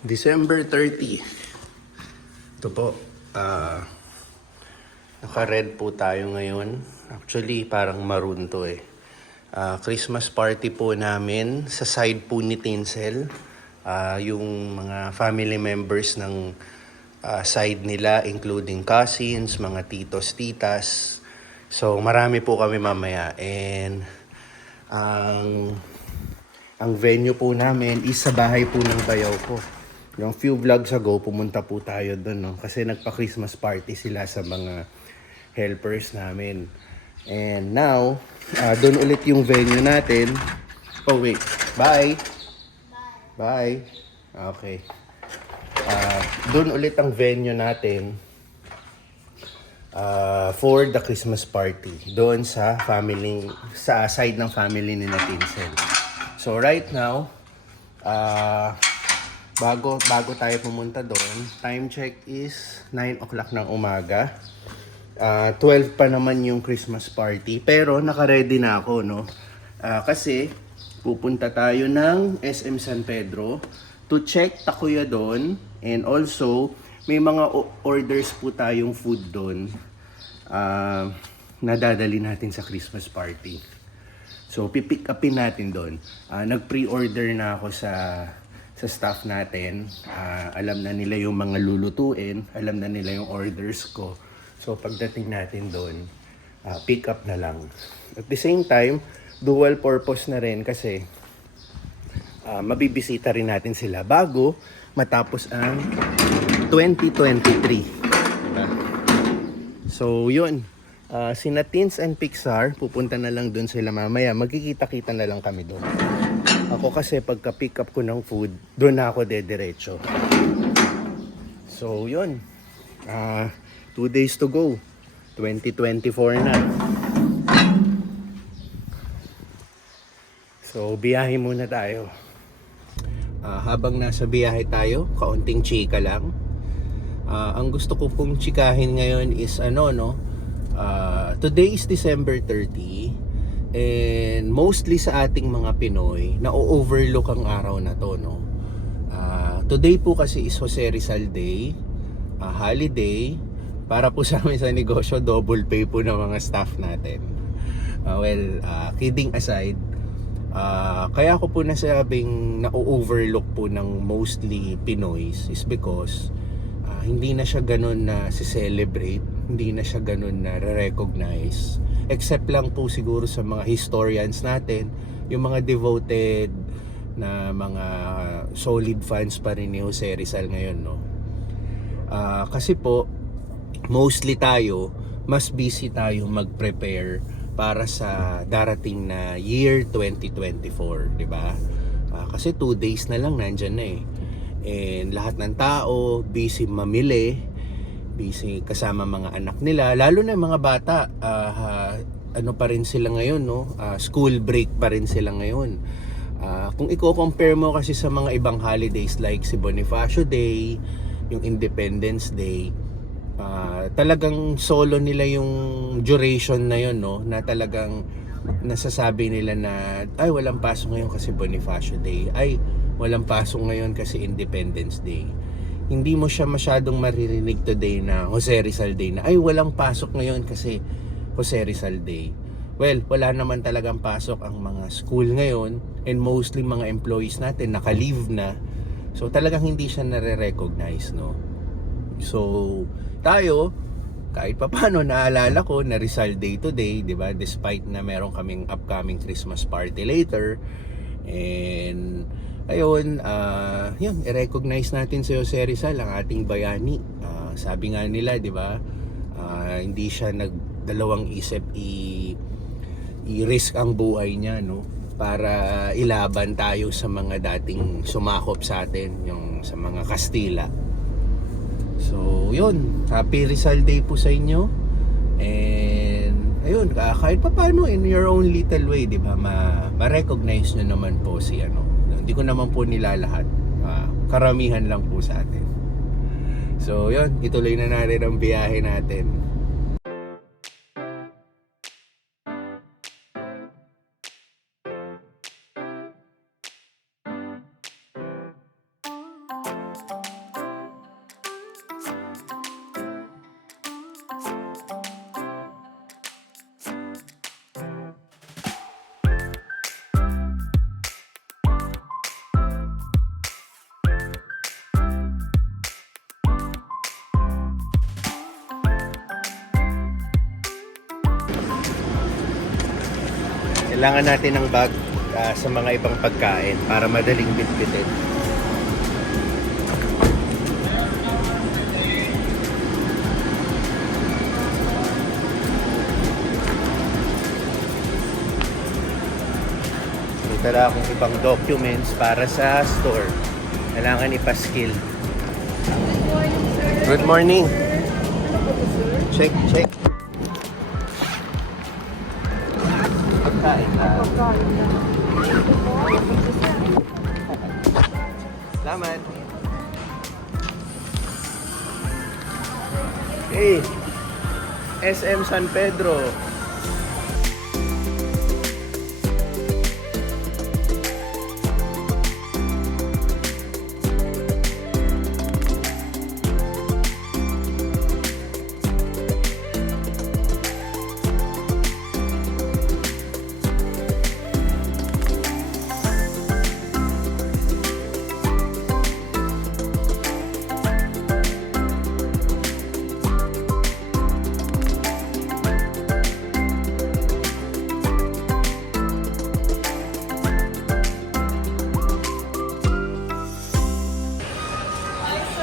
December 30. Ito po. ah Naka-red po tayo ngayon. Actually, parang maroon to eh. Christmas party po namin sa side po ni Tinsel. Yung mga family members ng side nila, including cousins, mga titos, titas. So, marami po kami mamaya. And ang venue po namin is sa bahay po ng bayaw ko. Yung few vlogs ago, pumunta po tayo doon, no? Kasi nagpa-Christmas party sila sa mga helpers namin. And now, doon ulit yung venue natin. Oh, wait. Bye. Bye. Okay. Doon ulit ang venue natin for the Christmas party. Doon sa side ng family ni Tinsel. So right now, bago tayo pumunta doon, time check is 9 o'clock ng umaga. 12 pa naman yung Christmas party, pero naka-ready na ako, no? Kasi pupunta tayo ng SM San Pedro to check takuya doon, and also may mga orders po tayong food doon na dadali natin sa Christmas party. So, pipick upin natin doon. Nag-pre-order na ako sa staff natin. Alam na nila yung mga lulutuin. Alam na nila yung orders ko. So, pagdating natin doon, pick up na lang. At the same time, dual purpose na rin kasi mabibisita rin natin sila bago matapos ang 2023. Diba? So, yun. Sina Teens and Pixar, pupunta na lang doon sila mamaya. Magkikita-kita na lang kami doon. Ako kasi pagka-pick up ko ng food, doon na ako dediretso. So, yun. 2 days to go. 2024 na. So, biyahe muna tayo. Habang nasa biyahe tayo, kaunting chika lang. Ang gusto ko pong chikahin ngayon is today is December 30, and mostly sa ating mga Pinoy, na-overlook ang araw na to, no? Today po kasi is Jose Rizal Day, holiday, para po sa amin sa negosyo, double pay po ng mga staff natin. Kidding aside, kaya ko po nasabing na-overlook po ng mostly Pinoys is because hindi na siya ganun na si-celebrate, hindi na siya ganun na re-recognize, except lang po siguro sa mga historians natin, yung mga devoted na mga solid fans pa rin ni Jose Rizal ngayon, no? Kasi po mostly tayo mas busy tayo mag-prepare para sa darating na year 2024, di ba? Kasi 2 days na lang nandyan na eh. And lahat ng tao busy mamili, busy kasama mga anak nila, lalo na mga bata. Ano pa rin sila ngayon, no? School break pa rin sila ngayon. Kung i-compare mo kasi sa mga ibang holidays like si Bonifacio Day, yung Independence Day, talagang solo nila yung duration na yun, no? Na talagang nasasabi nila na ay walang pasok ngayon kasi Bonifacio Day, ay walang pasok ngayon kasi Independence Day. Hindi mo siya masyadong maririnig today na Jose Rizal Day na ay walang pasok ngayon kasi Jose Rizal Day. Well, wala naman talagang pasok ang mga school ngayon, and mostly mga employees natin naka-leave na. So talagang hindi siya nare-recognize, no? So tayo, kahit papano naalala ko na Rizal Day today, di ba? Despite na meron kaming upcoming Christmas party later. And ayun, yun, i-recognize natin si Jose Rizal, ang ating bayani. Sabi nga nila, di ba? Hindi siya nagdalawang isip i-risk ang buhay niya, no? Para ilaban tayo sa mga dating sumakop sa atin, yung sa mga Kastila. So, yun. Happy Rizal Day po sa inyo. And, ayun, kahit pa paano in your own little way, di ba, ma-recognize nyo naman po si hindi ko naman po nilalahat. Karamihan lang po sa atin. So, yun. Ituloy na natin ang biyahe natin. Kailangan natin ng bag sa mga ibang pagkain para madaling bitbitin. May dala akong ibang documents para sa store. Kailangan ipaskill. Good morning. Check, check. Pagkain na. Salamat. Hey, SM San Pedro.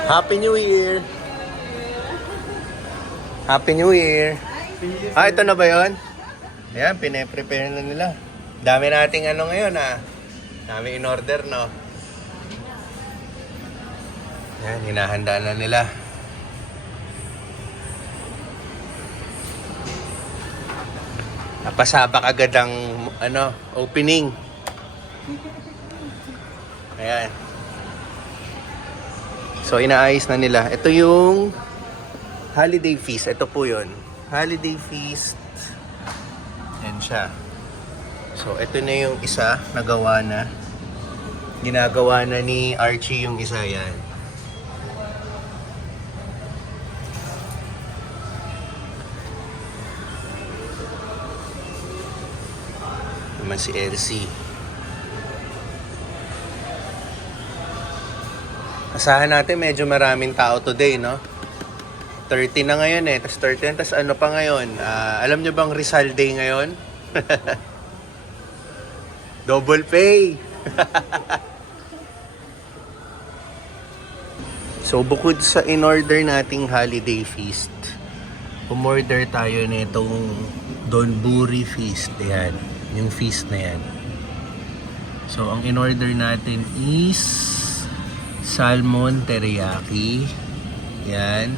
Happy New Year! Happy New Year! Ah, ito na ba yun? Ayan, pine-prepare na nila. Dami nating ano ngayon Dami in order, no? Ayan, hinahanda na nila. Napasabak agad ang opening. Ayan. So, inaayos na nila. Ito yung holiday feast. Ito po yun. Holiday feast. Yan siya. So, ito na yung isa. Nagawa na. Ginagawa na ni Archie yung isa yan. Naman si Elsie. Asahan natin medyo maraming tao today, no? 30 na ngayon Tapos 30, tapos ano pa ngayon? Alam nyo bang Rizal Day ngayon? Double pay! So, bukod sa in-order nating holiday feast, umorder tayo nitong Donburi feast. Ayan, yung feast na yan. So, ang in-order natin is salmon teriyaki, yan,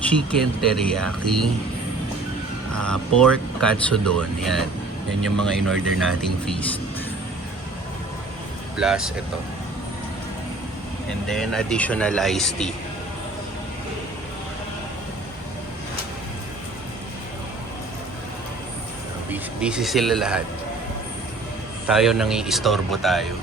chicken teriyaki, pork katsudon, yan yung mga in-order nating feast, plus ito, and then additional iced tea. Busy sila lahat, tayo nang i-istorbo tayo.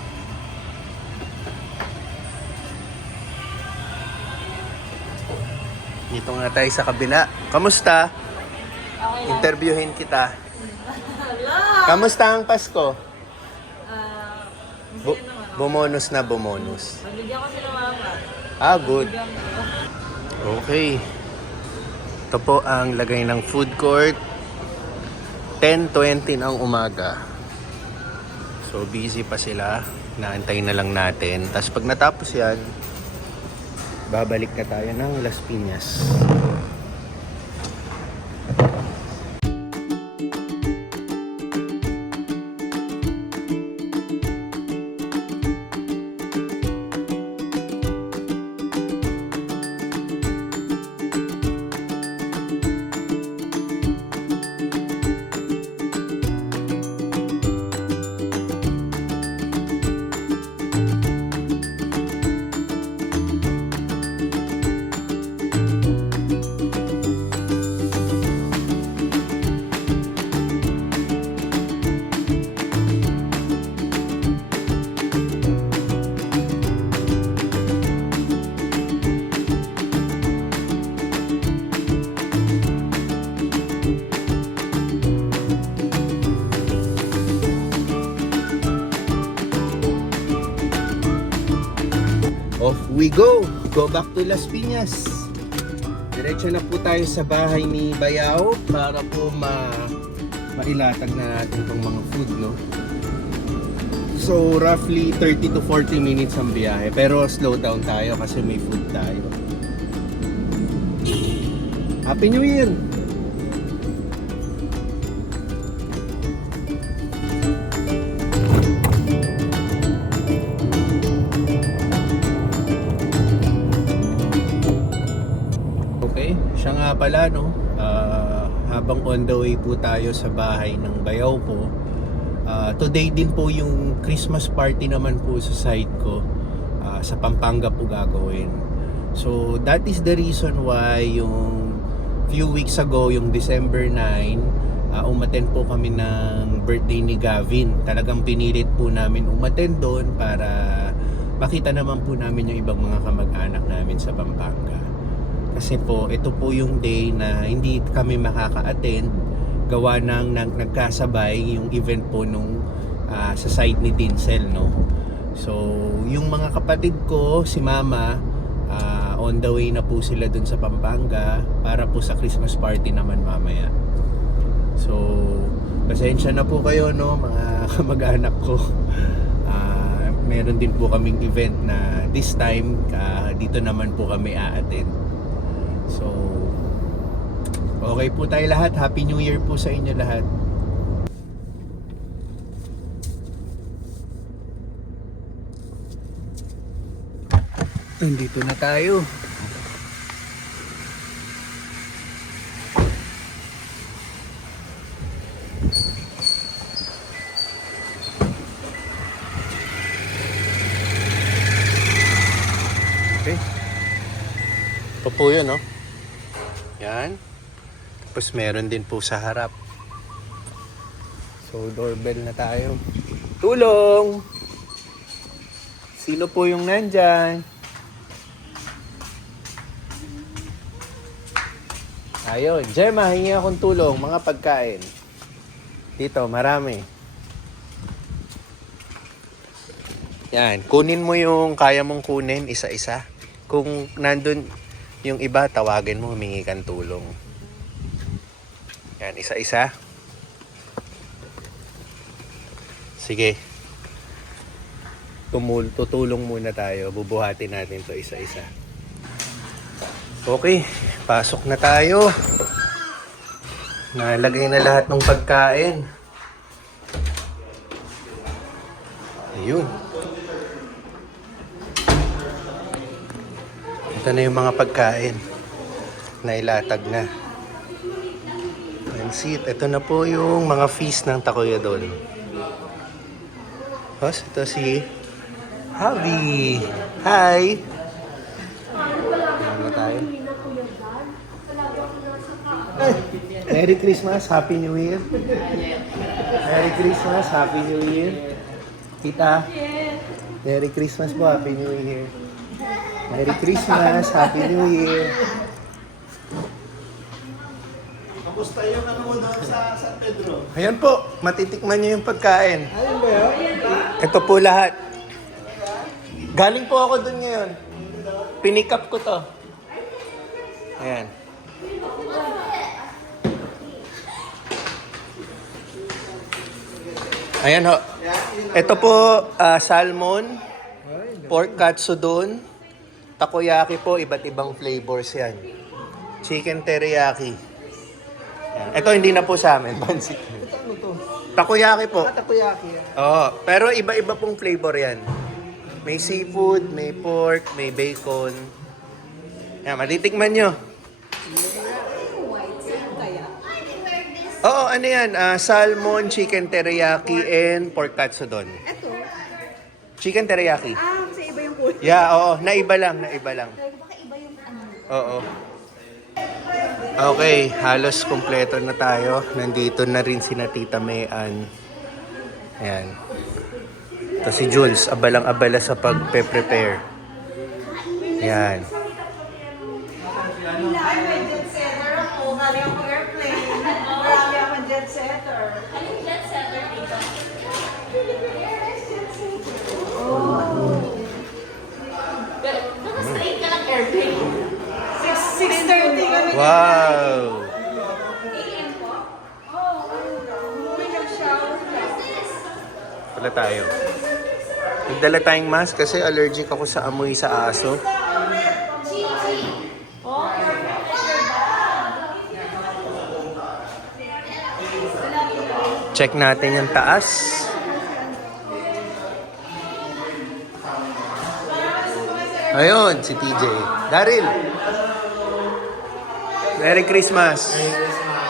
Dito nga tayo sa kabila. Kamusta? Okay lang. Interviewin kita. Hello! Kamusta ang Pasko? Masaya naman. Bumonus na bumonus. Magbigyan ko sila mama. Good. Okay. Ito po ang lagay ng food court. 10:20 ng umaga. So busy pa sila. Naantay na lang natin. Tapos pag natapos yan, babalik na tayo ng Las Piñas. Off we go! Go back to Las Piñas. Diretso na po tayo sa bahay ni Bayaw para po mailatag na natin tong mga food, no? So, roughly 30 to 40 minutes ang biyahe. Pero slow down tayo kasi may food tayo. Happy New Year! Okay, siya nga pala, no? Habang on the way po tayo sa bahay ng bayaw ko, today din po yung Christmas party naman po sa side ko, sa Pampanga po gagawin. So that is the reason why yung few weeks ago, yung December 9, umattend po kami ng birthday ni Gavin. Talagang pinilit po namin umattend doon para makita naman po namin yung ibang mga kamag-anak namin sa Pampanga. Kasi po, ito po yung day na hindi kami makaka-attend gawa ng nagkasabay yung event po nung sa side ni Tinsel, no? So, yung mga kapatid ko, si Mama, on the way na po sila dun sa Pampanga para po sa Christmas party naman mamaya. So, pasensya na po kayo, no, mga kamag-anak ko. Meron din po kaming event na this time, dito naman po kami a-attend. So, okay po tayo lahat. Happy New Year po sa inyo lahat. Nandito na tayo. Okay. Ito po yun, no? Yan. Tapos meron din po sa harap. So, doorbell na tayo. Tulong! Sino po yung nandyan? Ayun. Gemma, hingi akong tulong. Mga pagkain. Dito, marami. Yan. Kunin mo yung kaya mong kunin isa-isa. Kung nandun yung iba, tawagin mo, humingi kang tulong. Yan, isa-isa. Sige. Tutulong muna tayo. Bubuhatin natin to isa-isa. Okay, pasok na tayo. Nalagay na lahat ng pagkain. Ayun. Ito na yung mga pagkain. Nailatag na. And see, ito na po yung mga feast ng Takoyadon. Tapos ito si Javi. Hi! Ano tayo? Merry Christmas, Happy New Year. Merry Christmas, Happy New Year. Tita, Merry Christmas po, Happy New Year. Merry Christmas, Happy New Year. Kamusta yung ano mo doon sa San Pedro? Ayan po, matitikman niyo yung pagkain. Ayun ba yun? Ito po lahat. Galing po ako dun ngayon. Pinick up ko to. Ayan. Ayan ho. Ito po, salmon, pork katsudon, takoyaki po, iba't ibang flavors yan. Chicken teriyaki. Ayan. Ito hindi na po sa amin, pansit. Ano to? Takoyaki po. Takoyaki. Oo, pero iba-iba pong flavor yan. May seafood, may pork, may bacon. Yan, matitikman nyo. Oo, ano yan? Salmon, chicken teriyaki, and pork katsudon. Ito? Chicken teriyaki. Kasi iba yung kulay. Yeah, oo. Naiba lang, naiba lang. Baka iba yung ano. Oo. Okay, halos kompleto na tayo. Nandito na rin si Tita Mayan. Ayan. Ito si Jules, abalang-abala sa pagpe-prepare. Ayan. Marami akong jet setter ako. Marami akong airplane. Marami akong jet setter. Anong jet setter dito? Naka-straight ka ng airplane. 6:30 kami. Wow! AM po? Wala tayo. Nagdala tayong mask kasi allergic ako sa amoy sa aso. Check natin yung taas. Ayun, si TJ. Daryl! Merry Christmas!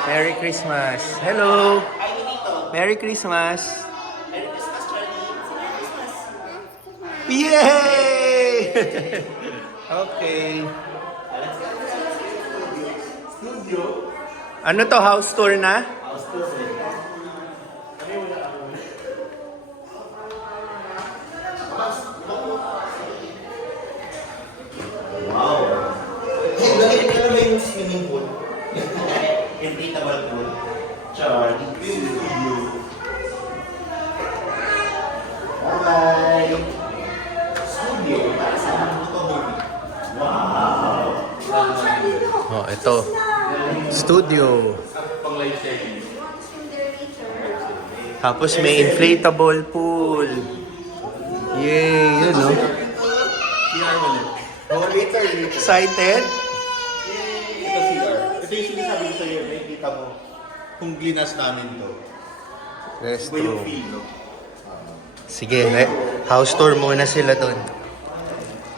Merry Christmas! Hello! Merry Christmas! Yay! Okay. Ano to? House tour na? Hey, bakit ka na ba yung swimming pool? Inflatable pool. Charlie. Bye! Studio. Para sa mga movie. Wow! Oh, ito. Studio. Tapos may inflatable pool. Yay! Yun, no? Excited? Ito CR. Ito yung sinasabi ko sa'yo. Nakikita mo kung glinas namin to. Iba yung Restroom. feel, no? Sige, house tour muna sila dun.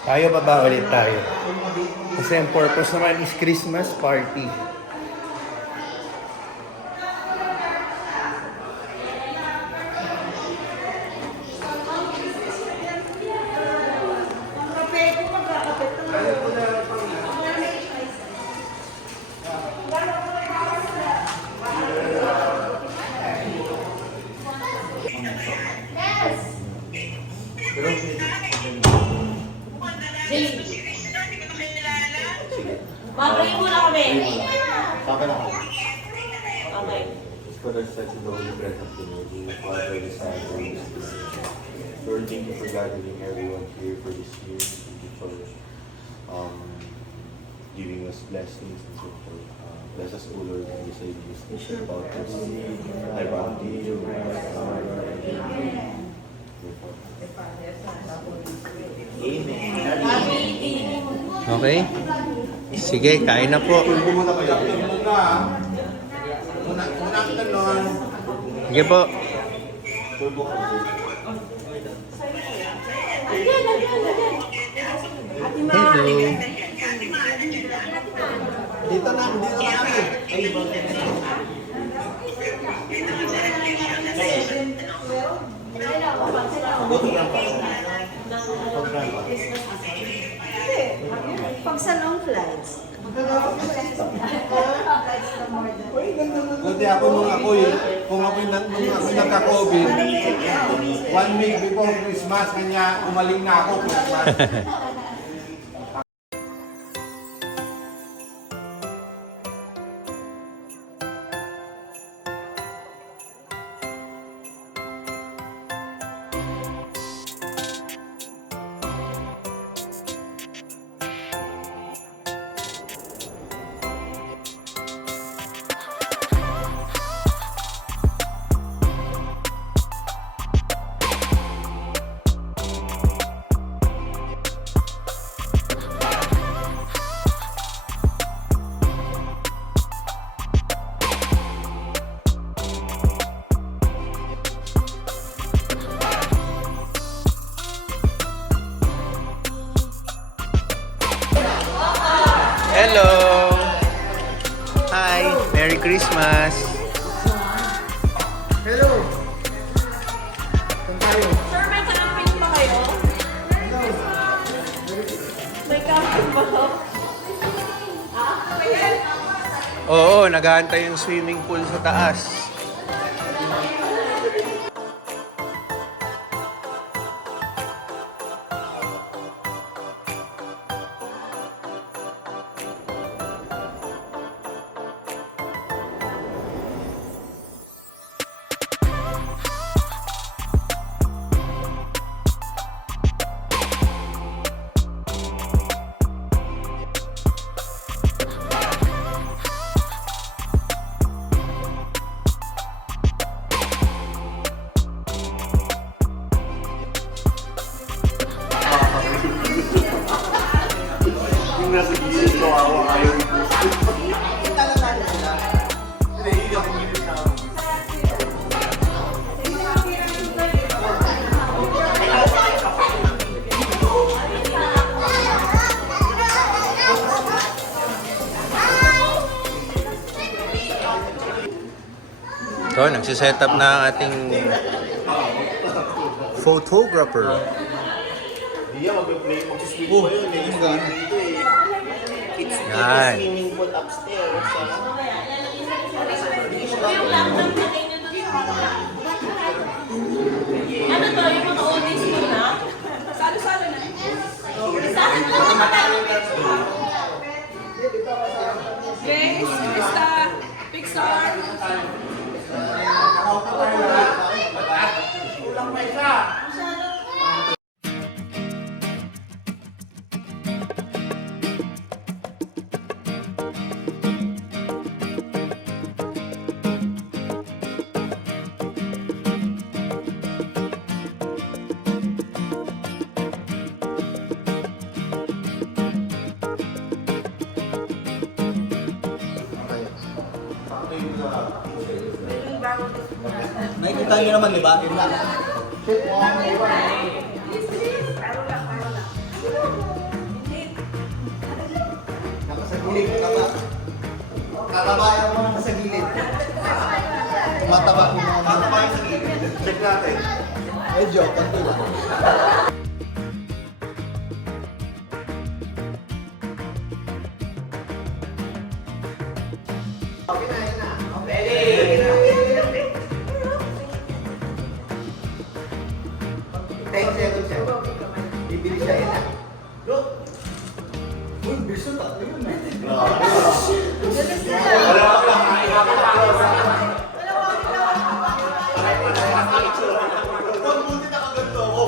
Tayo baba ulit tayo. Kasi ang purpose naman is Christmas party. Mag-pray muna kami. Saka na ako. Okay. For the such a holy presence in you, being Father, the Son, and the Holy Spirit. Lord, thank you for gathering everyone here for this year. Thank you for giving us blessings and so forth. Bless us, O Lord, and you say this mission about us. I bow to you, Amen. Okay? Sige, kain na po. Muna kayo. Muna ang tanong. Sige po. Tulbo ka. Hello. Dito na kami. Pag sa long flights. Buti ako nung ako'y nagka-COVID, 1 week before Christmas, kanya umaling na ako Christmas. Hello! Hi! Merry Christmas! Hello! Kung tayo. Sir, may camping ba kayo? May camping ba kayo? Oo, nag-aantay yung swimming pool sa taas. nasa gilid ko, awa kayo. Hindi ako gilid na. So, nagsiset up na ang ating photographer. Hindi yan, mag-play, mag-swing ko yun. It's Yan. swimming pool upstairs. Yung laptop na kayo dun sa... Ano to? Yung mga oldies mo na? Salo-salo na. Saan mo na matalo? Grace, Krista, Pixar. Nakikita niyo naman, di ba? Yun lang. Nasa gilid, taba. Tataba yung mga nasa gilid. Mataba yung mga mataba yung sa gilid. Check natin. Medyo, konti lang. Bibili siya yun ah. Look! Uy, biso tatlo yun eh. Buti nakaganto ako.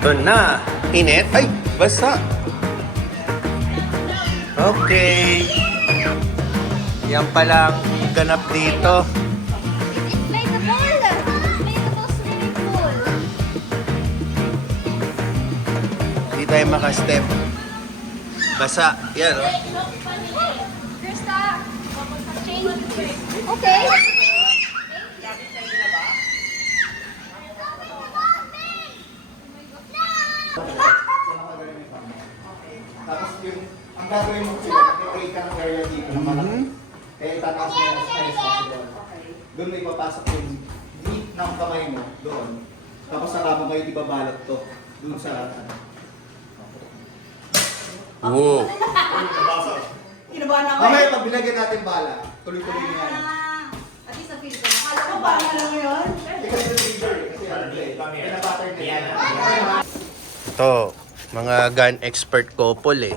Ito na. Init. Ay, basa. Okay. Yan palang ganap dito. Inflatable! Inflatable swimming pool! Hindi tayo makastep. Basa. Yan, oh. Krista! Okay. Tapos yung, ang gagawin mo sila, i-create ka ng area dito na malaki. Kaya itataas mo yung as possible. Doon may papasok yung meat ng kamay mo, doon. Tapos saka mo kayo ibabalot to. Doon sa ano. Wow. Kinabahan ako Mamaya pag binagyan natin bala, tuloy-tuloy na yan. At least na feel ko. Akala ko paano lang yun? Hindi kasi yung trigger eh, kasi ano eh, pinapattern na yan. Ito, mga gun expert couple eh.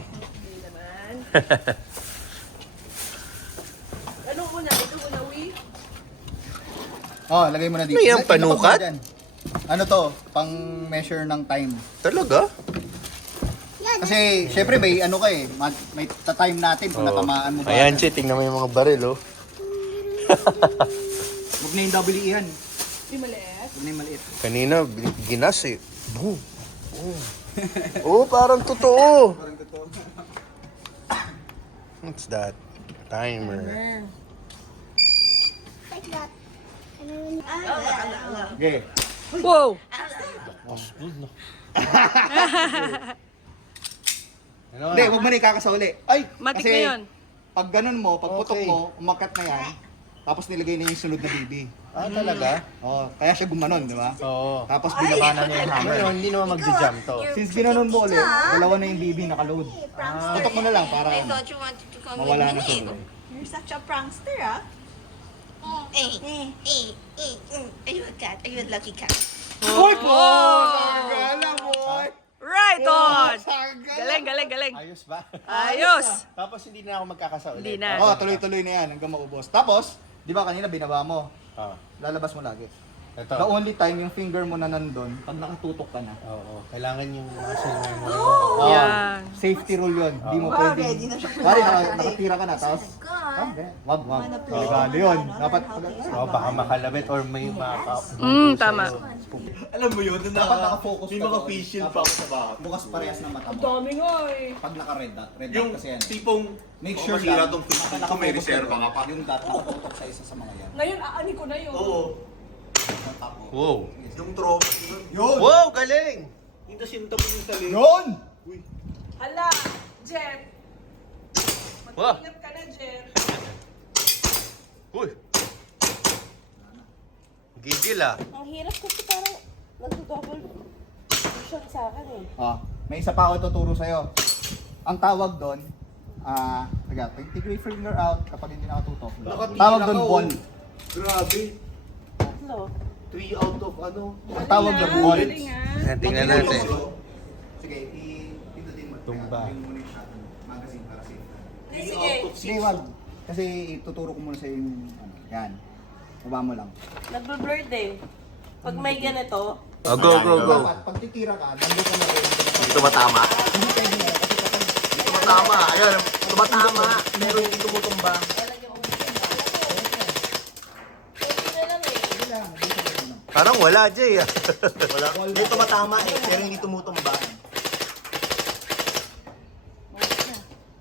Ano muna? Ito muna, we? Oh, lagay mo na dito. Ano yan, Ilapag mo panukat? dyan. Ano to? Pang measure ng time. Talaga? Kasi syempre may ano ka eh, may ta-time natin kung natamaan mo ba. Ayan, Che, tingnan mo yung mga baril, oh. Huwag na yung WE yan. Yung maliit. Huwag na yung maliit. Kanina, ginas eh. Boom. Boom. Oh, parang totoo. Parang totoo. What's that? Timer. Like that. Okay. Wow! Hindi, huwag mo na ikakasauli. Ay! Matik kasi na yun. pag ganun mo, pag putok Okay. mo, umakat na yan. Tapos nilagay na yung sunod na BB. Ah, talaga? Oh, kaya siya gumanon, di ba? Oo. Tapos binabanan niya yung hammer. Ngayon, hindi naman magja-jump to. Since ginanon mo ulit, dalawa na yung BB nakaload. Putok mo na lang para I thought you wanted to come mawala na with me. sunod. You're such a prankster, ah. Are you a cat? Are you a lucky cat? Boy! Boy! Sargala, boy! Right on! Sargala! Galing, galing, galing. Ayos ba? Ayos. Tapos hindi na ako magkakasa ulit. Hindi na. Oh, tuloy-tuloy na yan hanggang maubos. Tapos, di ba kanina binaba mo? Ah, Lalabas mo lagi. ito. The only time yung finger mo na nandun, pag nakatutok ka na. Oo, kailangan yung muscle memory mo. Oh, Yan. safety rule yun. Hindi mo Wow, pwedeng... ready na siya. Pare, nakatira ka na, tapos... Wag. Regalo yun. Dapat... Oh, baka makalabit or may maka... Tama. Alam mo yun, Dapat nakafocus may ka mga doon. facial pa ako sa bahay. Bukas parehas ng mata mo. Dami nga eh. Pag naka-red dot. Red Yung dot kasi yan. tipong, Make sure masira lang, tong Facebook ko, may nakafocus reserva doon. ka pa. Yung dot nakatutok sa isa sa mga yan. Ngayon, aani ko na yun. Oo. Wow. Yung trophy yun. Yun! Wow, galing! Yung tasinta mo yung salit. Yun! Hala, Jet. Wow. Mag-ingat ka na, Jet. Uy! Gigil ah. Ang hirap kasi parang nag-double vision sa akin eh. May isa pa ako tuturo sa'yo. Ang tawag doon, take your finger out kapag hindi nakatutok. Nakatira Tawag ka, doon oh. ball. Grabe. Tatlo. 3 out of ano. Ang tawag doon ball. Galing ah. Tingnan natin. Sige, pindutin mo. Tumba. Tingnan mo yung shot mo. Magazine para safe. 3 out of 6. Hindi, wag. Kasi ituturo ko muna sa'yo yung ano. Yan. Baba mo lang. Nagbe-blurred eh. Pag may ganito, Oh, go. Dapat, pag titira ka, nandun ka na rin. Dito matama. Hindi pwede na. Kasi kapag Dito matama. Ayan, tumatama. Meron hindi tumutumba. pwede na lang eh. Parang wala, Jay ah. Wala. Dito matama eh, pero hindi tumutumba.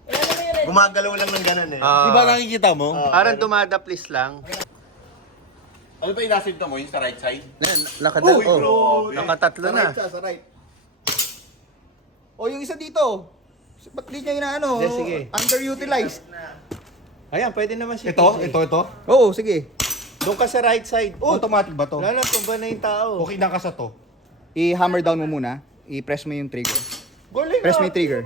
Wala naman yung red. Gumagalaw lang ng ganun eh. Di ba nakikita mo? Parang dumadaplis lang. Ano pa yung nasinta mo? Yung sa right side? Nakadal. Uy, Oh, grabe. nakatatlo sa na. right siya, sa right. O yung isa dito. Ba't di niya inaano? Sige, sige. Underutilized. Ayan, pwede naman si Ito? TJ. Ito? Oo, sige. Doon ka sa right side. Automatic ba to? Wala na, tumba na yung tao. Okay na ka sa to. I-hammer down mo muna. I-press mo yung trigger. Galing Press mo yung trigger.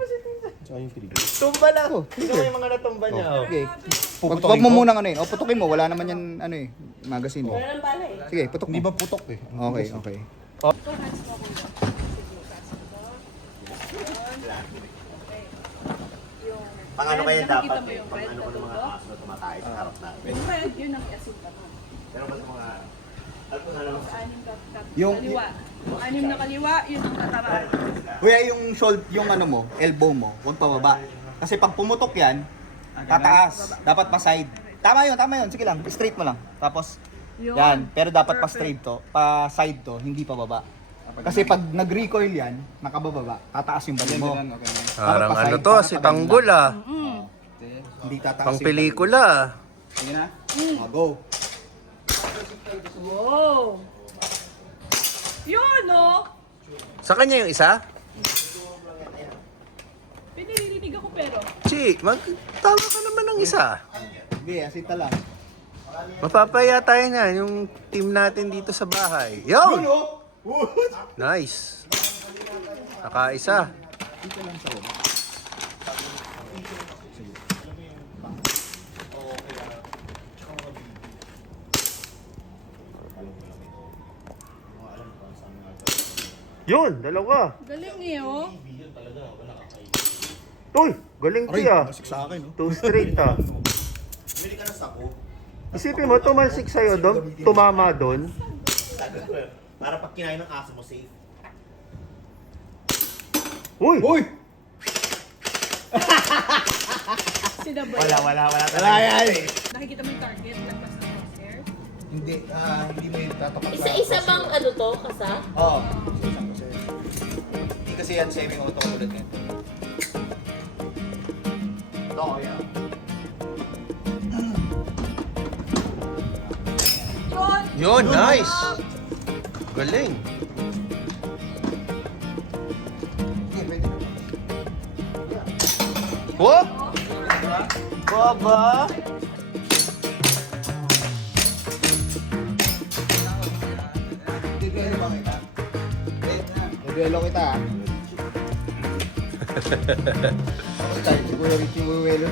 Tumba lang. Oh, Tingnan mo yung mga natumba niya. Oh. Okay. Wag mo muna ano O, putukin mo. Wala naman yan, ano eh, magazine. Wala nang bala eh. Sige, putok mo. Hindi ba putok eh? Okay. Pang ano kaya Nakikita dapat mo eh? yung Pang red ano na ko ng mga tubo? aso na tumatay sa harap namin. Yung red, yun ang asinta mo. Pero ba sa mga... Ano ko na naman? Anim Yung- kaliwa. Yung anim na kaliwa, yun ang tataraan. Kuya, yung shoulder, yung ano mo, elbow mo, huwag pababa. Kasi pag pumutok yan, tataas. Dapat pa-side. Tama yun. Sige lang, straight mo lang. Tapos, Yun. yan. Pero dapat Perfect. pa-straight to, pa-side to, hindi pa baba. Kasi pag nag-recoil yan, nakabababa, tataas yung bali mo. Parang Dapat ano pa-side, to, para si pag Tanggol ah. Hindi tataas Pang yung bali mo. pelikula. Sige na? Go. Wow! Yun, no? Sa kanya yung isa? Piniririnig ako pero. Chi, magtawa ka naman ng isa. Hindi, asita lang. Mapapaya tayo na yung team natin dito sa bahay. Yun! Nice. Nakaisa. Yun, dalawa. Galing eh, oh. Uy, galing siya. sa akin, no? Two straight ah. Bumili ka na sako. Isipin mo, tumalsik sa'yo doon, tumama doon. Para pag kinain ng aso mo, safe. Uy! Uy! Sinaboy. Wala. Wala yan eh. Nakikita mo yung target, lagpas ng crosshair. Hindi mo yung tatapat sa... Isa-isa bang ano to, kasa? Oo. Isa-isa kasi. Hindi kasi yan semi-auto ulit yan. Ito, yan. Yun, nice! Galing! Hindi, pwede na. Whoop! Baba! Didelo ba kita? Didelo kita ah. Ako tayo, siguro Richie Buwelo.